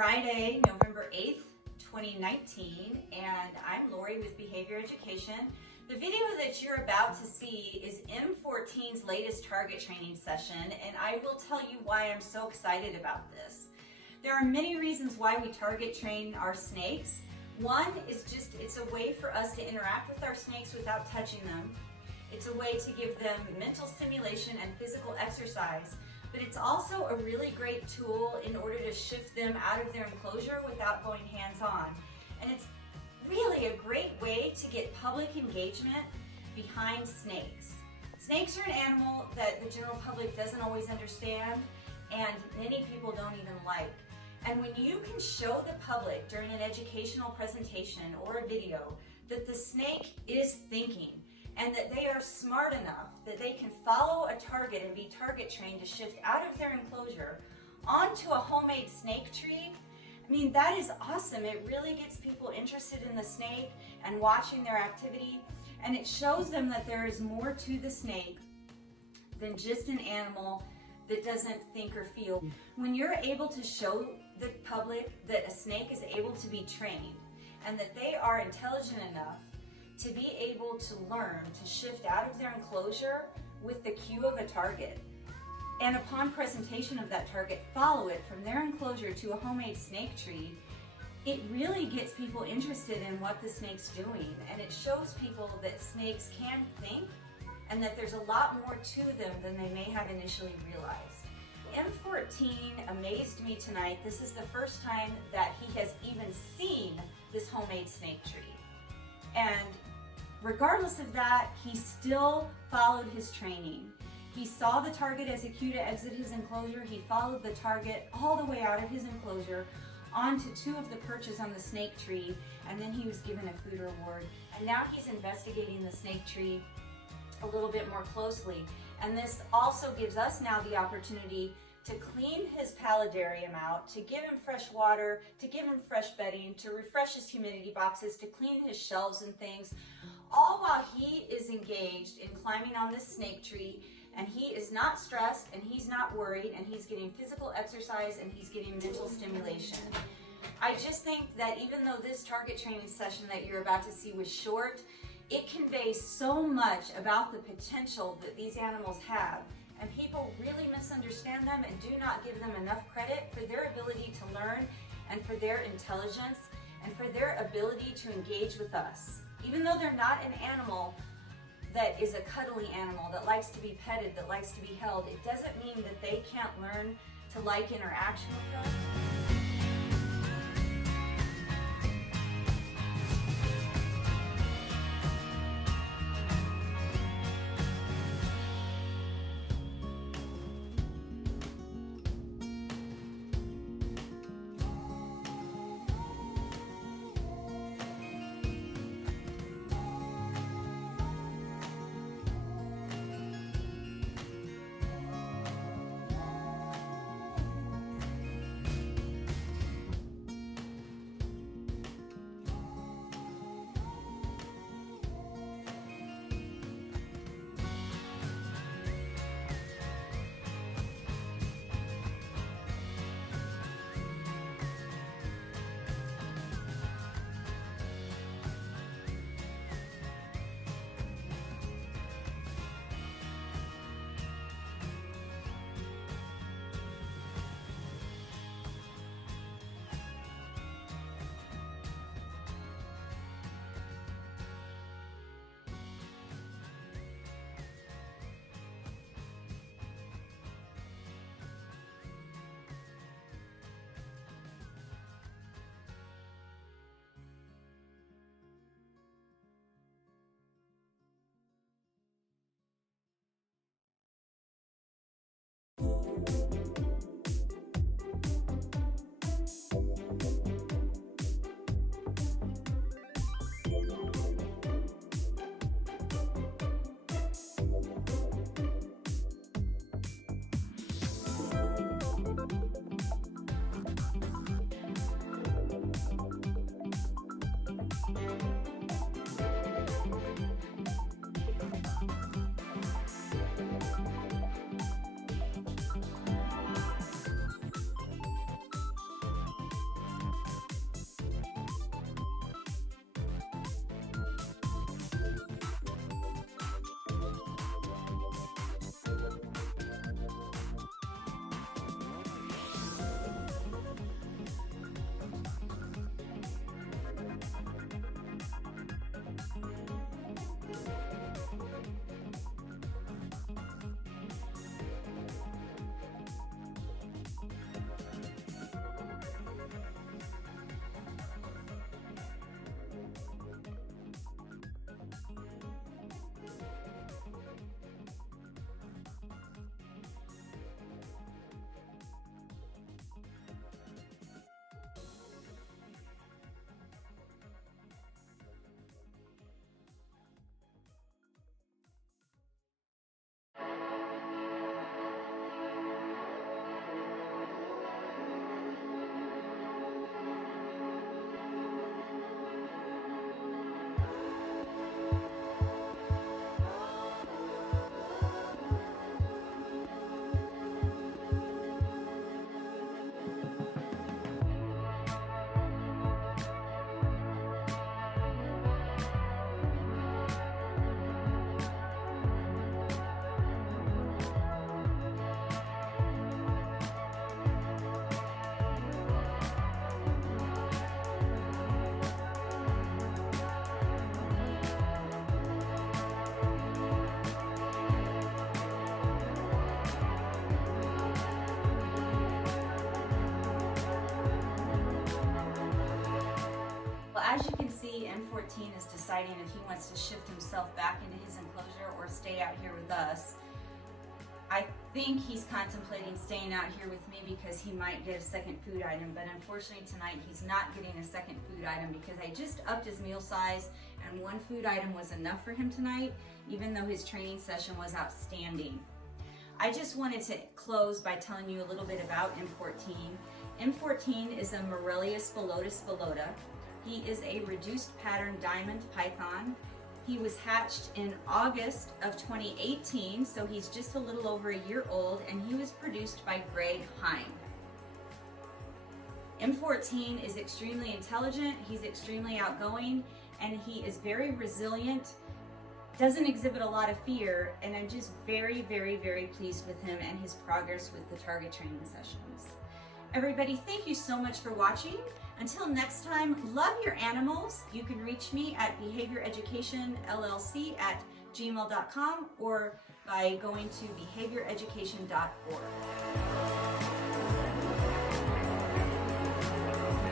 Friday, November 8th, 2019, and I'm Lori with Behavior Education. The video that you're about to see is M14's latest target training session, and I will tell you why I'm so excited about this. There are many reasons why we target train our snakes. One is just, it's a way for us to interact with our snakes without touching them. It's a way to give them mental stimulation and physical exercise, but it's also a really great tool in order to shift them out of their enclosure without going hands-on. And it's really a great way to get public engagement behind snakes. Snakes are an animal that the general public doesn't always understand, and many people don't even like. And when you can show the public during an educational presentation or a video that the snake is thinking and that they are smart enough that they can follow a target and be target trained to shift out of their enclosure onto a homemade snake tree, I mean, that is awesome. It really gets people interested in the snake and watching their activity, and it shows them that there is more to the snake than just an animal that doesn't think or feel. When you're able to show the public that a snake is able to be trained and that they are intelligent enough to be able to learn to shift out of their enclosure with the cue of a target, and upon presentation of that target, follow it from their enclosure to a homemade snake tree, it really gets people interested in what the snake's doing, and it shows people that snakes can think and that there's a lot more to them than they may have initially realized. M14 amazed me tonight. This is the first time that he has even seen this homemade snake tree. And regardless of that, he still followed his training. He saw the target as a cue to exit his enclosure. He followed the target all the way out of his enclosure onto two of the perches on the snake tree, and then he was given a food reward. And now he's investigating the snake tree a little bit more closely. And this also gives us now the opportunity to clean his paludarium out, to give him fresh water, to give him fresh bedding, to refresh his humidity boxes, to clean his shelves and things, all while he is engaged in climbing on this snake tree, and he is not stressed, and he's not worried, and he's getting physical exercise, and he's getting mental stimulation. I just think that even though this target training session that you're about to see was short, it conveys so much about the potential that these animals have, and people really misunderstand them and do not give them enough credit for their ability to learn and for their intelligence and for their ability to engage with us. Even though they're not an animal that is a cuddly animal, that likes to be petted, that likes to be held, it doesn't mean that they can't learn to like interaction with us. as you can see, M14 is deciding if he wants to shift himself back into his enclosure or stay out here with us. I think he's contemplating staying out here with me because he might get a second food item, but unfortunately tonight he's not getting a second food item because I just upped his meal size and one food item was enough for him tonight, even though his training session was outstanding. I just wanted to close by telling you a little bit about M14. M14 is a Morelia spilota. He is a reduced pattern diamond python. He was hatched in August of 2018, so he's just a little over a year old, and he was produced by Greg Heim. M14 is extremely intelligent, he's extremely outgoing, and he is very resilient, doesn't exhibit a lot of fear, and I'm just very, very, very pleased with him and his progress with the target training sessions. Everybody, thank you so much for watching. Until next time, love your animals. You can reach me at behavioreducationllc@gmail.com or by going to behavioureducation.org.